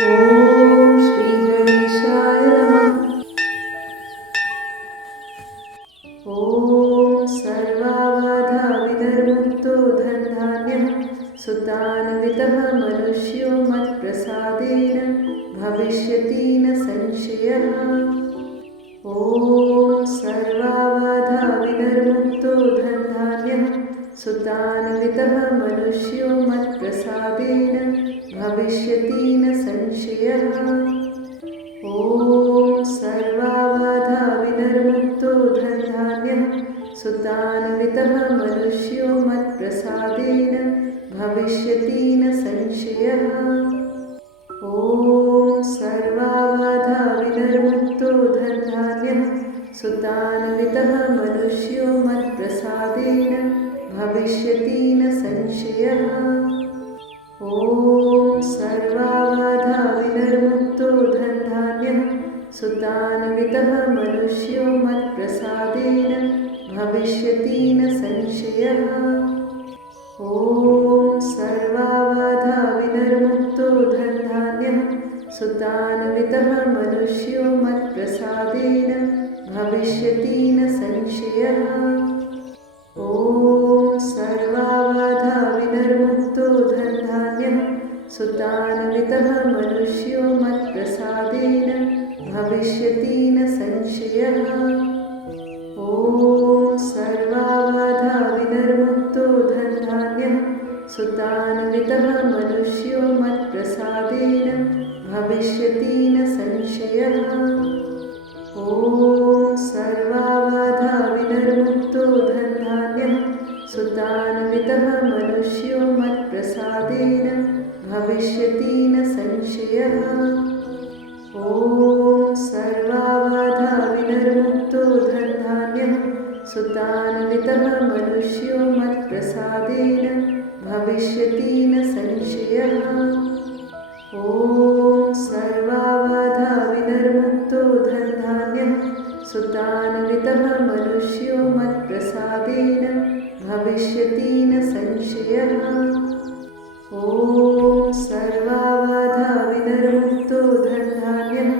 ಓಂ ಶ್ರೀ ಗಣೇಶಾಯ ನಮಃ. ಓಂ ಸರ್ವಾಬಾಧ ವಿನಿರ್ಮುಕ್ತೋ ಧನ್ಧಾನ್ಯಃ ಸುತಾನ್ವಿತಃ ಮನುಷ್ಯೋ ಮತ್ಪ್ರಸಾದೇನ ಭವಿಷ್ಯತಿ ನ ಸಂಶಯಃ. ಓಂ ಸರ್ವಾಬಾಧ ವಿನಿರ್ಮುಕ್ತೋ ಧನ್ಧಾನ್ಯಃ ಸುತಾನ್ವಿತಃ ಮನುಷ್ಯೋ ಮತ್ಪ್ರಸಾದೇನ ಭವಿಷ್ಯತಿ ನ ಸಂಶಯಃ. ಓಂ ಸರ್ವಾಬಾಧ ವಿನಿರ್ಮುಕ್ತೋ ಧನ್ಧಾನ್ಯಃ ಸುತಾನ್ವಿತಃ ಮನುಷ್ಯೋ ಮತ್ಪ್ರಸಾದೇನ ಭವಿಷ್ಯತಿ ನ ಸಂಶಯಃ. ಓಂ ಸರ್ವಾಬಾಧ ವಿನಿರ್ಮುಕ್ತೋ ಧನ್ಧಾನ್ಯಃ ಸುತಾನ್ವಿತಃ ಮನುಷ್ಯೋ ಮತ್ಪ್ರಸಾದೇನ ಭವಿಷ್ಯತಿ ನ ಸಂಶಯಃ. ಓಂ ಸರ್ವಾಬಾಧ ವಿನಿರ್ಮುಕ್ತೋ ಧನ್ಧಾನ್ಯಃ ಸುತಾನ್ವಿತಃ ಮನುಷ್ಯೋ ಮತ್ಪ್ರಸಾದೇನ ಭವಿಷ್ಯತಿ ನ ಸಂಶಯಃ. ಓಂ ಸರ್ವಾಬಾಧ ವಿನಿರ್ಮುಕ್ತೋ ಧನ್ಧಾನ್ಯಃ ಸುತಾನ್ವಿತಃ ಮನುಷ್ಯೋ ಮತ್ಪ್ರಸಾದೇನ ಭವಿಷ್ಯತಿ ನ ಸಂಶಯಃ. ಓಂ ಸರ್ವಾಬಾಧ ವಿನಿರ್ಮುಕ್ತೋ ಧನ್ಧಾನ್ಯಃ ಸುತಾನ್ವಿತಃ ಮನುಷ್ಯೋ ಮತ್ಪ್ರಸಾದೇನ ಭವಿಷ್ಯತಿ ನ ಸಂಶಯಃ. ಓಂ ಸರ್ವಾಬಾಧ ವಿನಿರ್ಮುಕ್ತೋ ಧನ್ಧಾನ್ಯಃ ಸುತಾನ್ವಿತಃ ಮನುಷ್ಯೋ ಮತ್ಪ್ರಸಾದೇನ ಭವಿಷ್ಯತಿ ನ ಸಂಶಯಃ. ಓಂ ಸರ್ವಾಬಾಧ ವಿನಿರ್ಮುಕ್ತೋ ಧನ್ಧಾನ್ಯಃ ಸುತಾನ್ವಿತಃ ಮನುಷ್ಯೋ ಮತ್ಪ್ರಸಾದೇನ ಭವಿಷ್ಯತಿ ನ ಸಂಶಯಃ. ಓಂ ಸರ್ವಾಬಾಧ ವಿನಿರ್ಮುಕ್ತೋ ಧನ್ಧಾನ್ಯಃ ಸುತಾನ್ವಿತಃ ಮನುಷ್ಯೋ ಮತ್ಪ್ರಸಾದೇನ ಭವಿಷ್ಯತಿ ನ ಸಂಶಯಃ. ಓಂ ಸರ್ವಾಬಾಧ ವಿನಿರ್ಮುಕ್ತೋ ಧನ್ಧಾನ್ಯಃ ಸುತಾನ್ವಿತಃ ಮನುಷ್ಯೋ ಮತ್ಪ್ರಸಾದೇನ ಭವಿಷ್ಯತಿ ನ ಸಂಶಯಃ. ಓಂ ಸರ್ವಾಬಾಧ ವಿನಿರ್ಮುಕ್ತೋ ಧನ್ಧಾನ್ಯಃ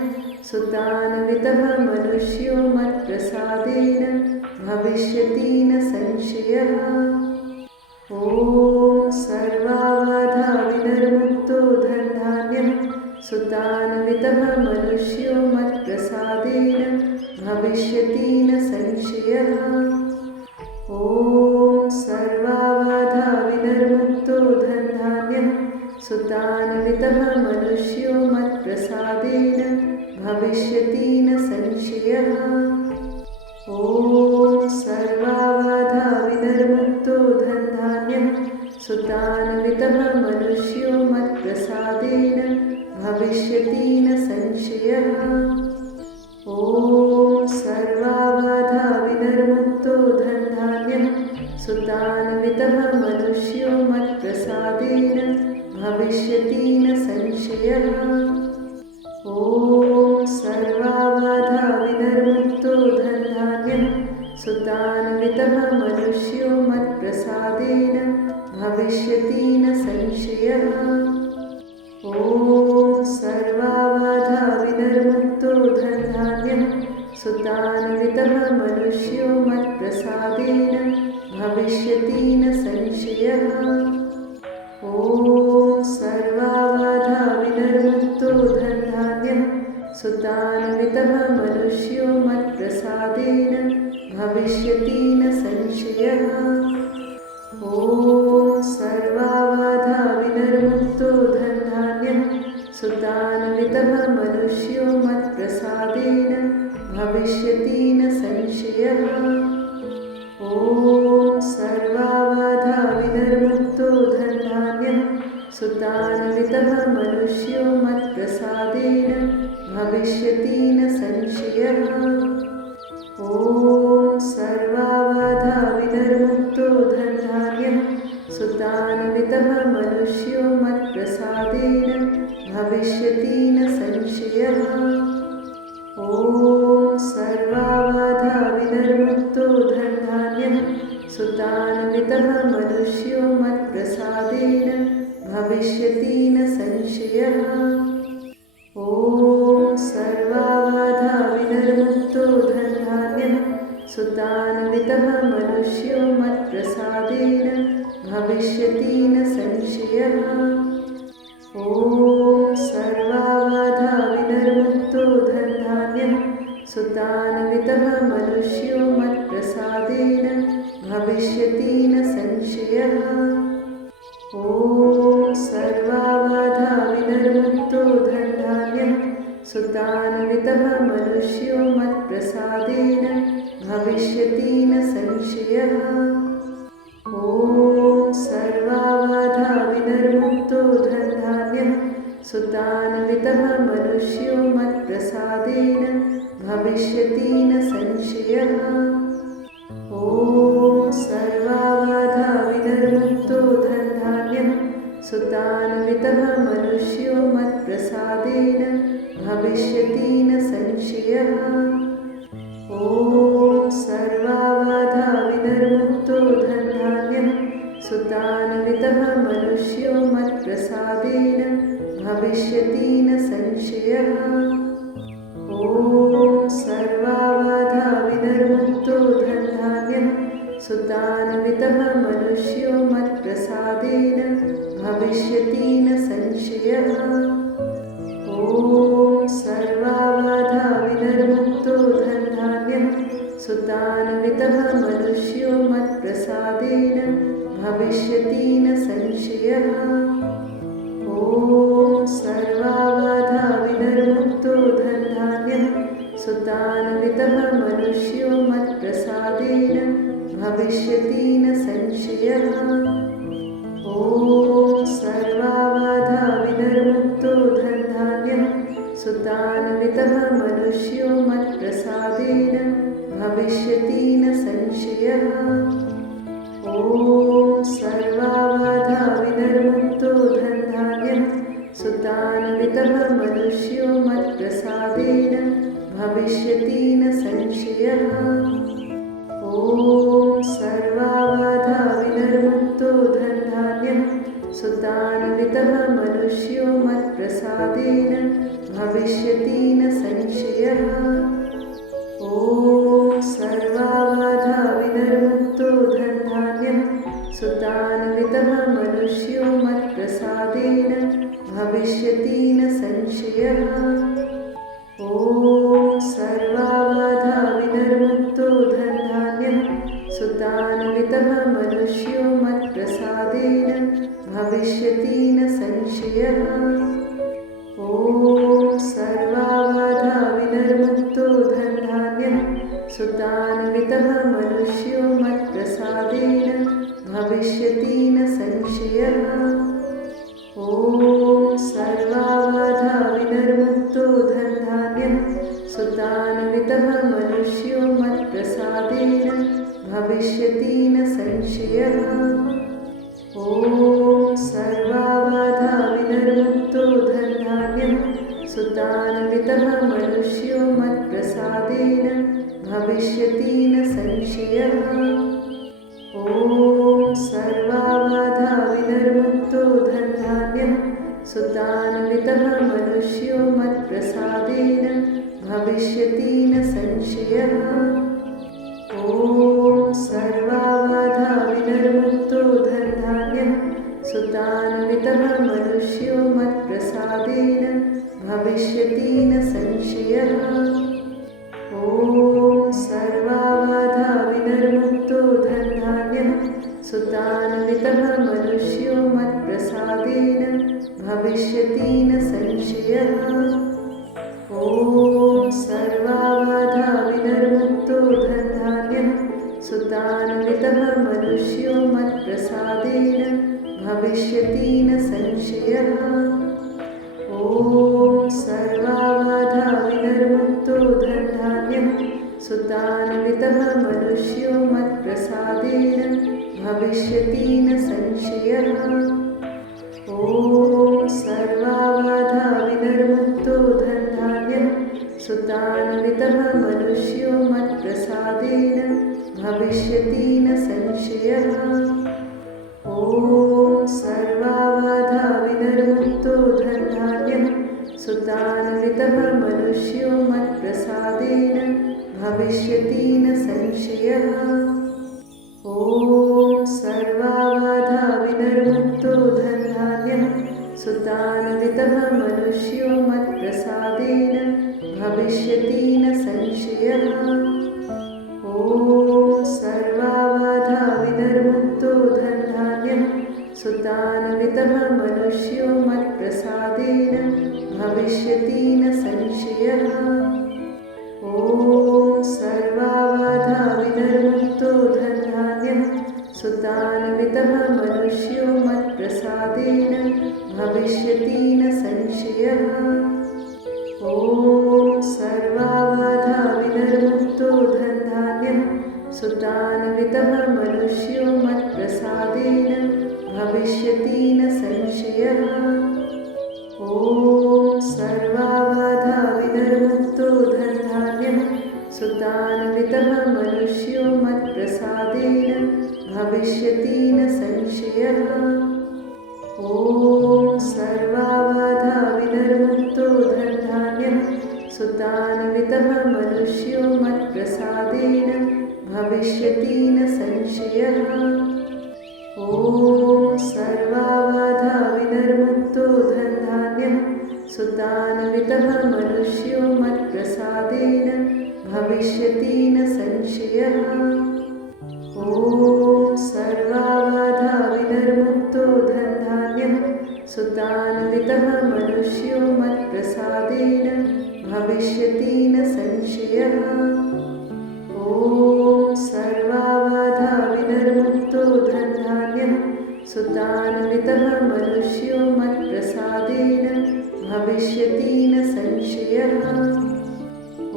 ಸುತಾನ್ವಿತಃ ಮನುಷ್ಯೋ ಮತ್ಪ್ರಸಾದೇನ ಭವಿಷ್ಯತಿ ನ ಸಂಶಯಃ. ಓಂ ಸರ್ವಾಬಾಧ ವಿನಿರ್ಮುಕ್ತೋ ಧನ್ಧಾನ್ಯಃ ಸುತಾನ್ವಿತಃ ಮನುಷ್ಯೋ ಮತ್ಪ್ರಸಾದೇನ ಭವಿಷ್ಯತಿ ನ ಸಂಶಯಃ. ಓಂ ಸರ್ವಾಬಾಧ ವಿನಿರ್ಮುಕ್ತೋ ಧನ್ಧಾನ್ಯಃ ಸುತಾನ್ವಿತಃ ಮನುಷ್ಯೋ ಮತ್ಪ್ರಸಾದೇನ ಭವಿಷ್ಯತಿ ನ ಸಂಶಯಃ. ಓಂ ಸರ್ವಾಬಾಧ ವಿನಿರ್ಮುಕ್ತೋ ಧನ್ಧಾನ್ಯಃ ಸುತಾನ್ವಿತಃ ಮನುಷ್ಯೋ ಮತ್ಪ್ರಸಾದೇನ ಭವಿಷ್ಯತಿ ನ ಸಂಶಯಃ. ಓಂ ಸರ್ವಾಬಾಧ ವಿನಿರ್ಮುಕ್ತೋ ಧನ್ಧಾನ್ಯಃ ಸುತಾನ್ವಿತಃ ಮನುಷ್ಯೋ ಮತ್ಪ್ರಸಾದೇನ ಭವಿಷ್ಯತಿ ನ ಸಂಶಯಃ. ಓಂ ಸರ್ವಾಬಾಧ ವಿನಿರ್ಮುಕ್ತೋ ಧನ್ಧಾನ್ಯಃ ಸುತಾನ್ವಿತಃ ಮನುಷ್ಯೋ ಮತ್ಪ್ರಸಾದೇನ ಭವಿಷ್ಯತಿ ನ ಸಂಶಯಃ. ಓಂ ಸರ್ವಾಬಾಧ ವಿನಿರ್ಮುಕ್ತೋ ಧನ್ಧಾನ್ಯಃ ಸುತಾನ್ವಿತಃ ಮನುಷ್ಯೋ ಮತ್ಪ್ರಸಾದೇನ ಭವಿಷ್ಯತಿ ನ ಸಂಶಯಃ. ಓಂ ಸರ್ವಾಬಾಧ ವಿನಿರ್ಮುಕ್ತೋ ಧನ್ಧಾನ್ಯಃ ಸುತಾನ್ವಿತಃ ಮನುಷ್ಯೋ ಮತ್ಪ್ರಸಾದೇನ ಭವಿಷ್ಯತಿ ನ ಸಂಶಯಃ. ಓಂ ಸರ್ವಾಬಾಧ ವಿನಿರ್ಮುಕ್ತೋ ಧನ್ಧಾನ್ಯಃ ಸುತಾನ್ವಿತಃ ಮನುಷ್ಯೋ ಮತ್ಪ್ರಸಾದೇನ ಭವಿಷ್ಯತಿ ನ ಸಂಶಯಃ. ಓಂ ಸರ್ವಾಬಾಧ ವಿನಿರ್ಮುಕ್ತೋ ಧನ್ಧಾನ್ಯಃ ಸುತಾನ್ವಿತಃ ಮನುಷ್ಯೋ ಮತ್ಪ್ರಸಾದೇನ ಭವಿಷ್ಯತಿ ನ ಸಂಶಯಃ. ಓಂ ಸರ್ವಾಬಾಧ ವಿನಿರ್ಮುಕ್ತೋ ಧನ್ಧಾನ್ಯಃ ಸುತಾನ್ವಿತಃ ಮನುಷ್ಯೋ ಮತ್ಪ್ರಸಾದೇನ ಭವಿಷ್ಯತಿ ನ ಸಂಶಯಃ. ಓಂ ಸರ್ವಾಬಾಧ ವಿನಿರ್ಮುಕ್ತೋ ಧನ್ಧಾನ್ಯಃ ಸುತಾನ್ವಿತಃ ಮನುಷ್ಯೋ ಮತ್ಪ್ರಸಾದೇನ ಭವಿಷ್ಯತಿ ನ ಸಂಶಯಃ. मनुष्यो मत्प्रसादेन भविष्यति न संशयः। ॐ सर्वाबाधाविनिर्मुक्तो धनधान्यः सुतान्वितः मनुष्यो मत्प्रसादेन भविष्यति न संशयः। ॐ सर्वाबाधाविनिर्मुक्तो धनधान्यः सुतान्वितः मनुष्यो मत्प्रसादेन भविष्यति न संशयः। ॐ सर्वाबाधाविनिर्मुक्तो धनधान्यः सुतान्वितः मनुष्यो मत्प्रसादेन भविष्यति न संशयः। ॐ सर्वाबाधाविनिर्मुक्तो धनधान्यः सुतान्वितः मनुष्यो मत्प्रसादेन भविष्यति न संशयः। ॐ सर्वाबाधाविनिर्मुक्तो धनधान्यः सुतान्वितः मनुष्यो मत्प्रसादेन भविष्यति न संशयः। ॐ सर्वाबाधाविनिर्मुक्तो धनधान्यः सुतान्वितः मनुष्यो मत्प्रसादेन भविष्यति न संशयः। ॐ सर्वाबाधाविनिर्मुक्तो धनधान्यः सुतान्वितः मनुष्यो मत्प्रसादेन भविष्यति न संशयः। ॐ सर्वाबाधाविनिर्मुक्तो धनधान्यः सुतान्वितः मनुष्यो मत्प्रसादेन भविष्यति न संशयः। ॐ सर्वाबाधाविनिर्मुक्तो धनधान्यः सुतान्वितः मनुष्यो मत्प्रसादेन भविष्यति न संशयः। ॐ सर्वाबाधाविनिर्मुक्तो धनधान्यः सुतान्वितः मनुष्यो मत्प्रसादेन भविष्यति न संशयः। ॐ सर्वाबाधाविनिर्मुक्तो धनधान्यः सुतान्वितः मनुष्यो मत्प्रसादेन भविष्यति न संशयः। ॐ सर्वाबाधाविनिर्मुक्तो धनधान्यः सुतान्वितः मनुष्यो मत्प्रसादेन भविष्यति न संशयः। ॐ सर्वाबाधाविनिर्मुक्तो धनधान्यः सुतान्वितः मनुष्यो मत्प्रसादेन भविष्यति न संशयः। ॐ सर्वाबाधाविनिर्मुक्तो धनधान्यः सुतान्वितः मनुष्यो मत्प्रसादेन भविष्यति न संशयः। ॐ सर्वाबाधाविनिर्मुक्तो धनधान्यः सुतान्वितः मनुष्यो मत्प्रसादेन भविष्यति न संशयः। ॐ सर्वाबाधाविनिर्मुक्तो धनधान्यः सुतान्वितः मनुष्यो मत्प्रसादेन भविष्यति न संशयः। ॐ सर्वाबाधाविनिर्मुक्तो धनधान्यः सुतान्वितः मनुष्यो मत्प्रसादेन भविष्यति न संशयः। ॐ सर्वाबाधाविनिर्मुक्तो धनधान्यः सुतान्वितः मनुष्यो मत्प्रसादेन भविष्यति न संशयः। ॐ सर्वाबाधाविनिर्मुक्तो धनधान्यः सुतान्वितः मनुष्यो मत्प्रसादेन भविष्यति न संशयः। ॐ सर्वाबाधाविनिर्मुक्तो धनधान्यः सुतान्वितः मनुष्यो मत्प्रसादेन भविष्यति न संशयः। ॐ सर्वाबाधाविनिर्मुक्तो धनधान्यः सुतान्वितः मनुष्यो मत्प्रसादेन भविष्यति न संशयः। ॐ सर्वाबाधाविनिर्मुक्तो धनधान्यः सुतान्वितः मनुष्यो मत्प्रसादेन भविष्यति न संशयः। ॐ सर्वाबाधाविनिर्मुक्तो धनधान्यः सुतान्वितः मनुष्यो मत्प्रसादेन भविष्यति न संशयः। ॐ ॐ सर्वाबाधा विनिर्मुक्तो धनधान्यः सुतान्वितः मनुष्यो मत्प्रसादेन भविष्यति न संशयः। ॐ सर्वाबाधा विनिर्मुक्तो धनधान्यः सुतान्वितः मनुष्यो मत्प्रसादेन भविष्यति न संशयः। ॐ सर्वाबाधा विनिर्मुक्तो धनधान्यः सुतान्वितः मनुष्यो मत्प्रसादेन भविष्यति न संशयः। ॐ सर्वाबाधा विनिर्मुक्तो धनधान्यः सुतान्वितः मनुष्यो मत्प्रसादेन भविष्यति न संशयः। ॐ सर्वाबाधा विनिर्मुक्तो धनधान्यः सुतान्वितः मनुष्यो मत्प्रसादेन भविष्यति न संशयः। ॐ सर्वाबाधा विनिर्मुक्तो धनधान्यः सुतान्वितः मनुष्यो मत्प्रसादेन भविष्यति न संशयः। ॐ सर्वाबाधा विनिर्मुक्तो धनधान्यः सुतान्वितः मनुष्यो मत्प्रसादेन भविष्यति न संशयः। ॐ सर्वाबाधा विनिर्मुक्तो धनधान्यः सुतान्वितः मनुष्यो मत्प्रसादेन भविष्यति न संशयः। ॐ सर्वाबाधा विनिर्मुक्तो धनधान्यः सुतान्वितः मनुष्यो मत्प्रसादेन भविष्यति न संशयः।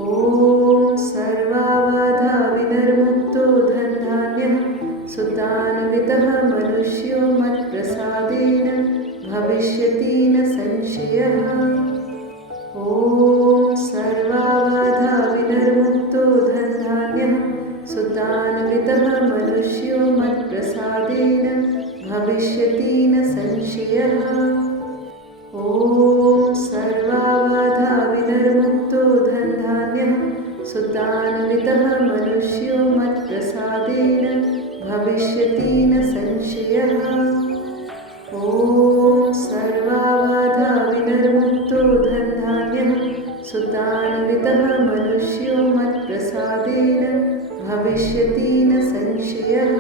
ॐ सर्वाबाधा विनिर्मुक्तो धनधान्यः सुतान्वितः मनुष्यो मत्प्रसादेन भविष्यति न संशयः। ॐ सर्वाबाधा विनिर्मुक्तो धनधान्यः सुतान्वितः मनुष्यो मत्प्रसादेन भविष्यति न संशयः। ॐ सर्वाबाधा विनिर्मुक्तो धनधान्यः सुतान्वितः मनुष्यो मत्प्रसादेन भविष्यति न संशयः। ॐ सर्वाबाधा विनिर्मुक्तो धनधान्यः सुतान्वितः मनुष्यो मत्प्रसादेन भविष्यति न संशयः।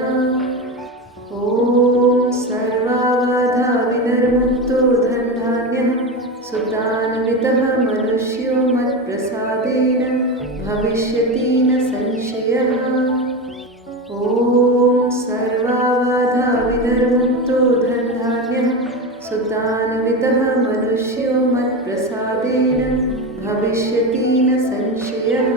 ॐ सर्वाबाधा विनिर्मुक्तो धनधान्यः सुतान्वितः मनुष्यो मत्प्रसादेन भविष्यति न संशयः। ॐ सर्वाबाधा विनिर्मुक्तो धनधान्यः सुतान्वितः मनुष्यो मत्प्रसादेन भविष्यति न संशयः।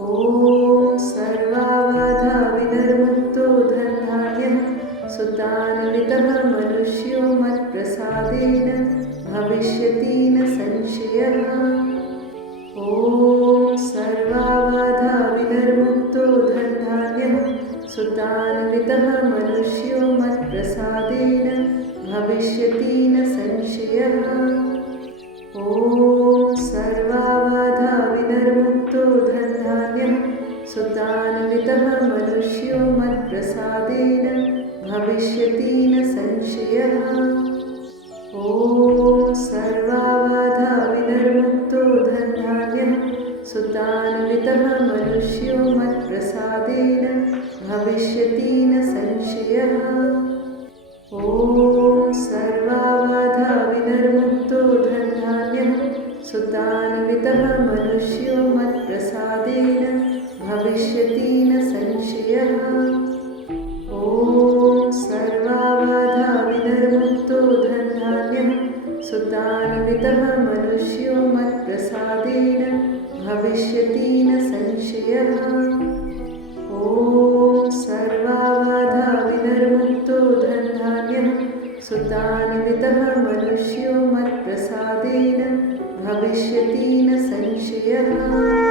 ॐ सर्वाबाधा विनिर्मुक्तो धनधान्यः सुतान्वितः मनुष्यो मत्प्रसादेन भविष्यति न संशयः। ॐ सर्वाबाधा विनिर्मुक्तो धनधान्यः सुतान्वितः मनुष्यो मत्प्रसादेन भविष्यति न संशयः। ॐ सर्वाबाधा विनिर्मुक्तो धनधान्यः सुतान्वितः मनुष्यो मत्प्रसादेन भविष्यति न संशयः। ॐ सर्वाबाधा विनिर्मुक्तो धनधान्यः सुतान्वितः मनुष्यो मत्प्रसादेन भविष्यति न संशयः। ॐ सर्वाबाधा विनिर्मुक्तो धनधान्यः सुतान्वितः मनुष्यो मत्प्रसादेन भविष्यति न संशयः। ॐ सर्वाबाधा विनिर्मुक्तो धनधान्यः सुतान्वितः मनुष्यो मत्प्रसादेन भविष्यति न संशयः। ॐ सर्वाबाधा विनिर्मुक्तो धनधान्यः सुतान्वितः मनुष्यो मत्प्रसादेन भविष्यति न संशयः।